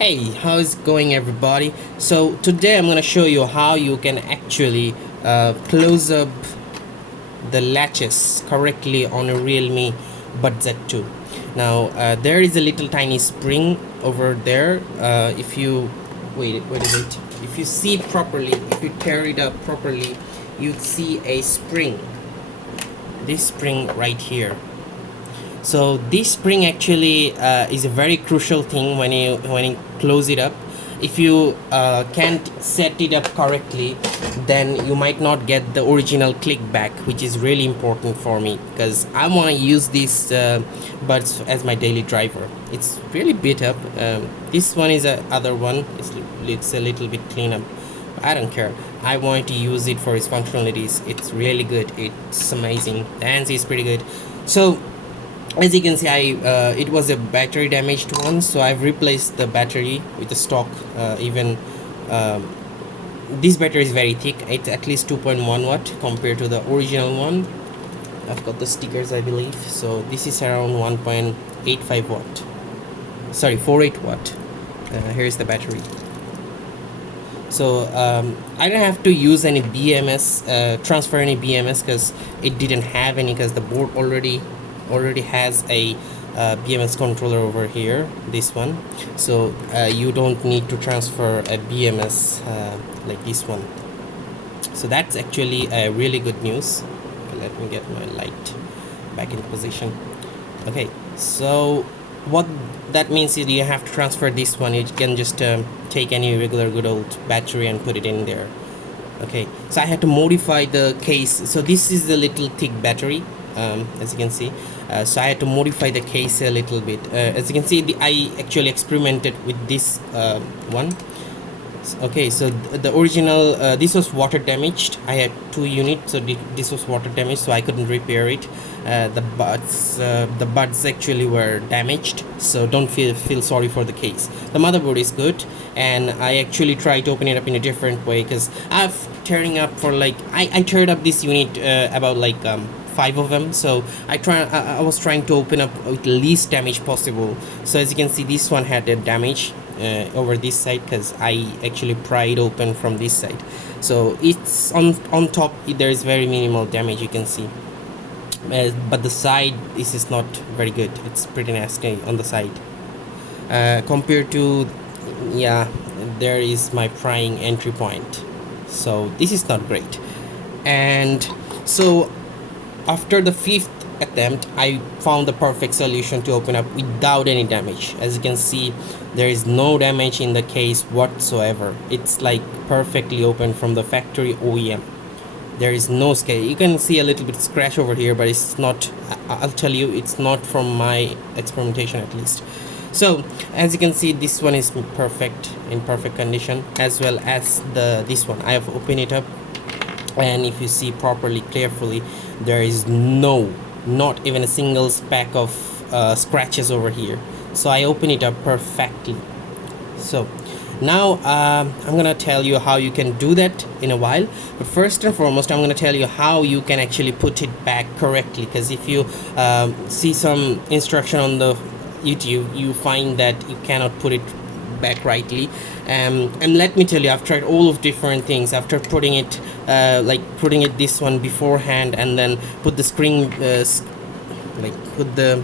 Hey, how's it going, everybody? So today I'm going to show you how you can actually close up the latches correctly on a realme Bud Z2. Now there is a little tiny spring over there. If you wait a bit, if you see properly, if you tear it up properly, you'd see a spring. This spring right here. So this spring actually is a very crucial thing when you close it up. If you can't set it up correctly, then you might not get the original click back, which is really important for me because I want to use these buds as my daily driver. It's really beat up. This one is a other one. It's a little bit clean up. I don't care. I want to use it for its functionalities. It's really good. It's amazing. The answer is pretty good. So as you can see, it was a battery damaged one, so I've replaced the battery with the stock. Even this battery is very thick. It's at least 2.1 watt compared to the original one. I've got the stickers, I believe. So this is around 1.85 watt. Sorry, 48 watt. Here's the battery. So I don't have to use any BMS, transfer any BMS, because it didn't have any, because the board already has a BMS controller over here, this one. So you don't need to transfer a BMS like this one. So that's actually a really good news. Okay, let me get my light back in position. Okay, so what that means is you have to transfer this one. You can just take any regular good old battery and put it in there. Okay, so I had to modify the case. So this is the little thick battery, as you can see. So I had to modify the case a little bit. As you can see, I actually experimented with this one. Okay, so the original, this was water damaged. I had 2 units, so this was water damaged, so I couldn't repair it. The buds actually were damaged, so don't feel sorry for the case. The motherboard is good, and I actually tried to open it up in a different way, because I've tearing up for like I teared up this unit about like 5 of them. So I was trying to open up with the least damage possible. So as you can see, this one had a damage over this side, because I actually pried open from this side. So it's on top, there is very minimal damage, you can see. But the side, this is not very good. It's pretty nasty on the side. Compared to, yeah, there is my prying entry point. So this is not great. And so after the 5th attempt, I found the perfect solution to open up without any damage. As you can see, there is no damage in the case whatsoever. It's like perfectly open from the factory OEM. There is no scale. You can see a little bit scratch over here, but it's not, I'll tell you, it's not from my experimentation at least. So as you can see, this one is perfect, in perfect condition, as well as this one. I have opened it up, and if you see properly, carefully, there is not even a single speck of scratches over here. So I open it up perfectly. So now I'm gonna tell you how you can do that in a while, but first and foremost, I'm gonna tell you how you can actually put it back correctly, because if you see some instruction on the YouTube, you find that you cannot put it back rightly. And let me tell you, I've tried all of different things after putting it putting it this one beforehand, and then put the spring put the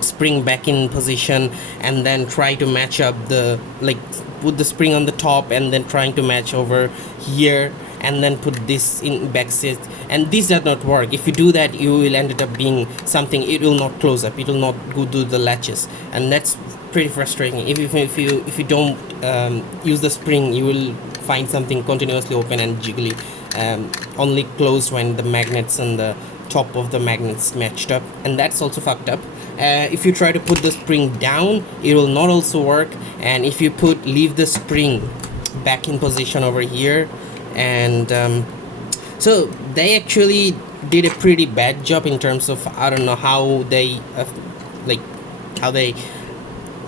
spring back in position, and then try to match up the put the spring on the top, and then trying to match over here, and then put this in back sit, and this does not work. If you do that, you will end up being something, it will not close up, it will not go do the latches, and that's pretty frustrating. If you don't use the spring, you will find something continuously open and jiggly, only closed when the magnets and the top of the magnets matched up, and that's also fucked up. If you try to put the spring down, it will not also work, and if you leave the spring back in position over here, and so they actually did a pretty bad job in terms of, I don't know how they how they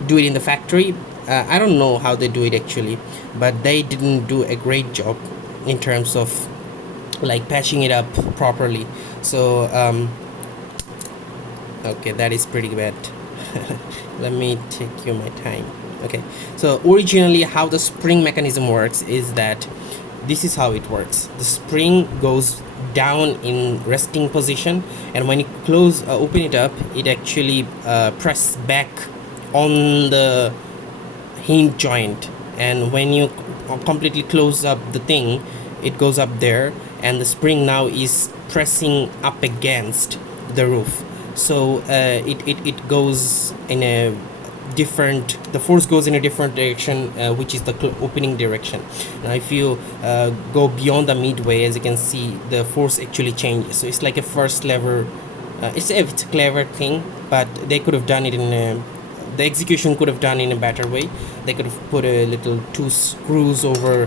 do it in the factory. I don't know how they do it actually, but they didn't do a great job in terms of patching it up properly. So okay, that is pretty bad. Let me take you my time. Okay, so originally how the spring mechanism works is that this is how it works. The spring goes down in resting position, and when you open it up, it actually press back on the hinge joint, and when you completely close up the thing, it goes up there, and the spring now is pressing up against the roof. So it goes in a different, the force goes in a different direction, which is the opening direction. Now if you go beyond the midway, as you can see, the force actually changes. So it's like a first lever. It's a clever thing, but they could have done it in a, the execution could have done in a better way. They could have put a little two screws over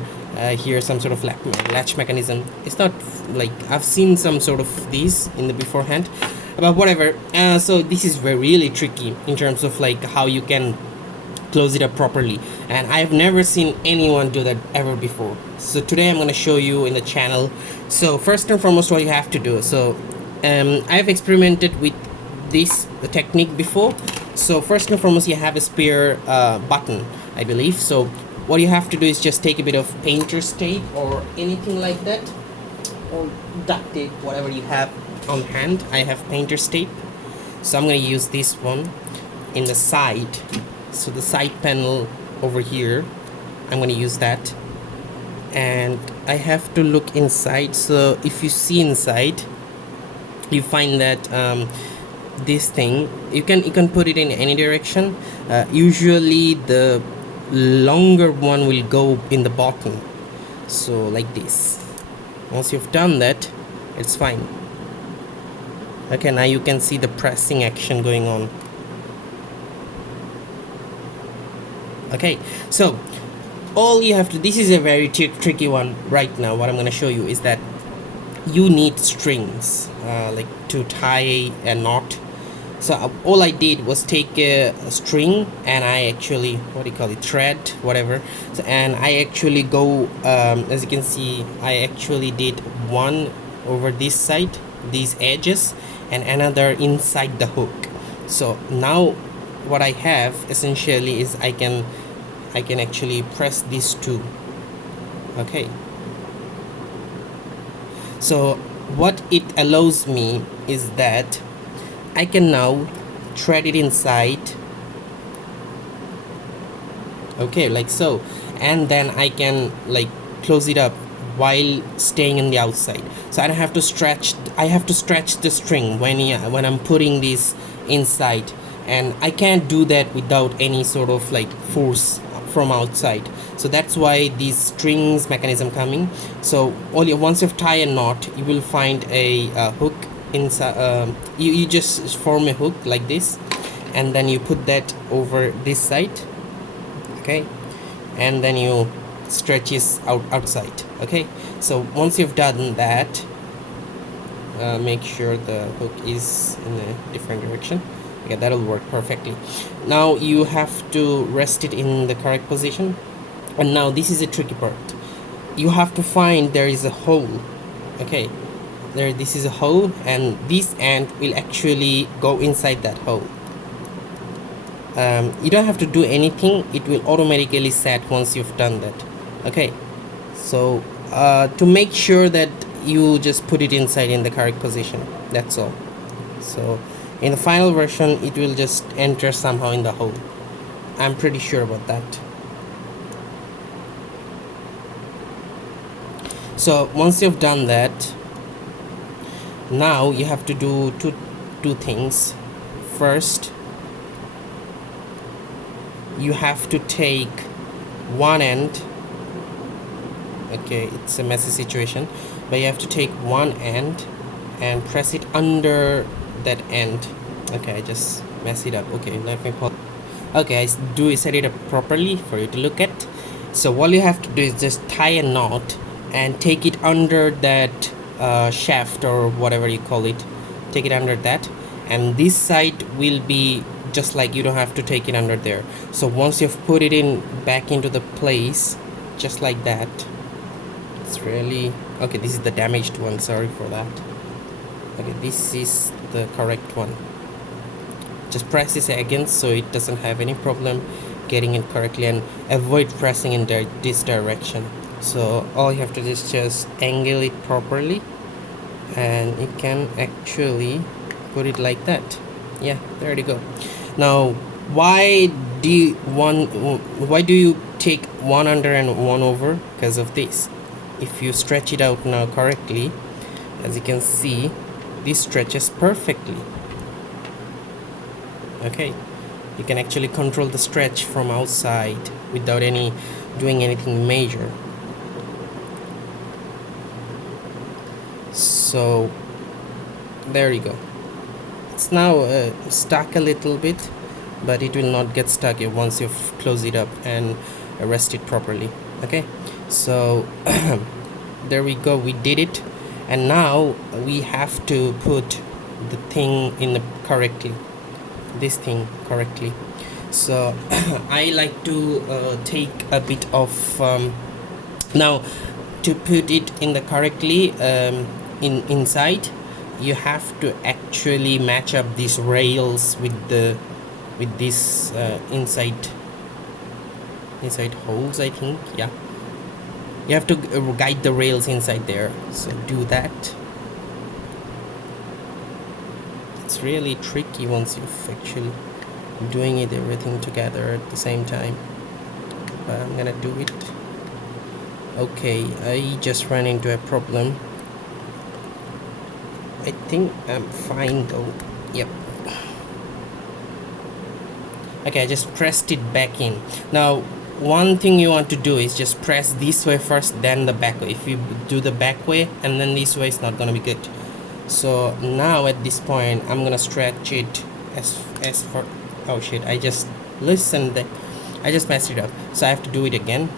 here, some sort of latch mechanism. It's not like, I've seen some sort of these in the beforehand, but whatever. So this is really tricky in terms of like how you can close it up properly, and I've never seen anyone do that ever before. So today I'm going to show you in the channel. So first and foremost, what you have to do, so I've experimented with this technique before. So first and foremost, you have a spare button, I believe. So what you have to do is just take a bit of painter's tape or anything like that, or duct tape, whatever you have on hand. I have painter's tape, so I'm going to use this one in the side. So the side panel over here, I'm going to use that, and I have to look inside. So if you see inside, you find that this thing, you can put it in any direction. Usually the longer one will go in the bottom, so like this. Once you've done that, it's fine. Okay, now you can see the pressing action going on. Okay, so all you have to, this is a very tricky one right now. What I'm going to show you is that you need strings like to tie a knot. So all I did was take a string, and I actually, what do you call it, thread, whatever. So, and I actually go, as you can see, I actually did one over this side, these edges, and another inside the hook. So now what I have essentially is I can actually press these two. Okay, so what it allows me is that I can now thread it inside, okay, like so, and then I can like close it up while staying in the outside. So I don't have to stretch, I have to stretch the string when I'm putting this inside, and I can't do that without any sort of like force from outside. So that's why these strings mechanism coming. So once you've tied a knot, you will find a hook inside. You just form a hook like this, and then you put that over this side, okay, and then you stretch this outside. Okay, so once you've done that, make sure the hook is in a different direction. Okay, that'll work perfectly. Now you have to rest it in the correct position, and now this is a tricky part. You have to find there is a hole. Okay, this is a hole, and this end will actually go inside that hole. You don't have to do anything, it will automatically set once you've done that. Okay, so to make sure that you just put it inside in the correct position, that's all. So in the final version, it will just enter somehow in the hole. I'm pretty sure about that. So once you've done that, now you have to do two things. First, you have to take one end. Okay, it's a messy situation, but you have to take one end and press it under that end. Okay, I just messed it up. Okay, let me pause. Okay, I set it up properly for you to look at. So all you have to do is just tie a knot and take it under that shaft or whatever you call it. Take it under that, and this side will be just like, you don't have to take it under there. So once you've put it in back into the place, just like that. It's really okay. This is the damaged one, sorry for that. Okay, this is the correct one. Just press this again so it doesn't have any problem getting it correctly and avoid pressing in this direction. So all you have to do is just angle it properly, and you can actually put it like that. Yeah, there you go. Now why do you take 1 under and 1 over? Because of this. If you stretch it out now correctly, as you can see, this stretches perfectly. Okay, you can actually control the stretch from outside without doing anything major. So there you go. It's now stuck a little bit, but it will not get stuck once you close it up and rest it properly. Okay, so there we go, we did it. And now we have to put the thing in the correctly, this thing correctly. So I like to take a bit of now to put it in the correctly inside, you have to actually match up these rails with this inside holes, I think. Yeah, you have to guide the rails inside there, so do that. It's really tricky once you've actually doing it everything together at the same time, but I'm gonna do it. Okay, I just ran into a problem. I think I'm fine though. Yep. Okay, I just pressed it back in. Now one thing you want to do is just press this way first, then the back way. If you do the back way and then this way, it's not gonna be good. So now at this point I'm gonna stretch it as for, oh shit, I just messed it up, so I have to do it again.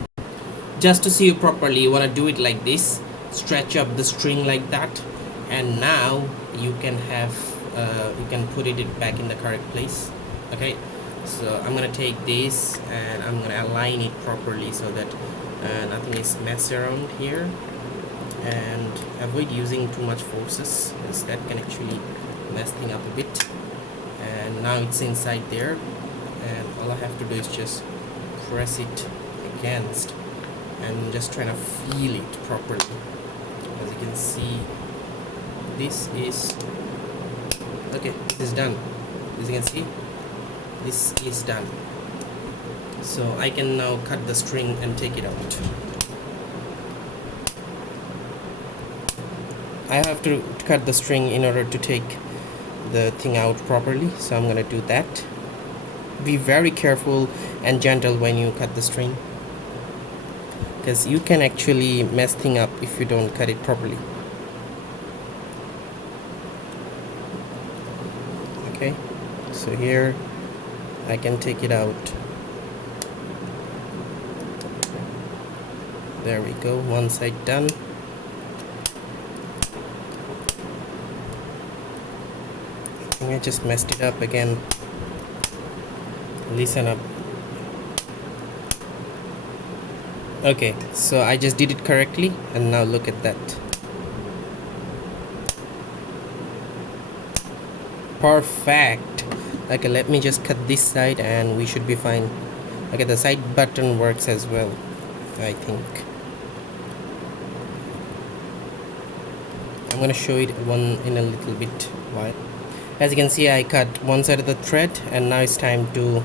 Just to see you properly, you want to do it like this, stretch up the string like that, and now you can have you can put it back in the correct place. Okay, so I'm gonna take this and I'm gonna align it properly so that nothing is messed around here, and avoid using too much forces, because that can actually mess things up a bit. And now it's inside there, and all I have to do is just press it against and just trying to feel it properly. As you can see, this is okay, this is done. As you can see, this is done. So I can now cut the string and take it out. I have to cut the string in order to take the thing out properly, so I'm gonna do that. Be very careful and gentle when you cut the string, because you can actually mess things up if you don't cut it properly. Okay, so here I can take it out. There we go, one side done. I just messed it up again. Listen up. Okay, so I just did it correctly, and now look at that. Perfect. Okay, let me just cut this side and we should be fine. Okay, the side button works as well, I think. I'm gonna show it one in a little bit while. As you can see, I cut one side of the thread, and now it's time to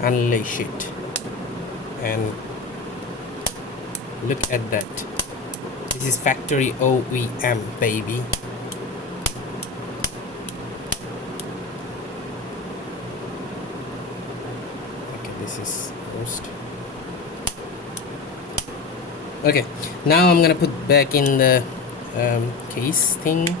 unlace it. And look at that. This is factory OEM, baby. Okay, this is first. Okay, now I'm gonna put back in the case thing.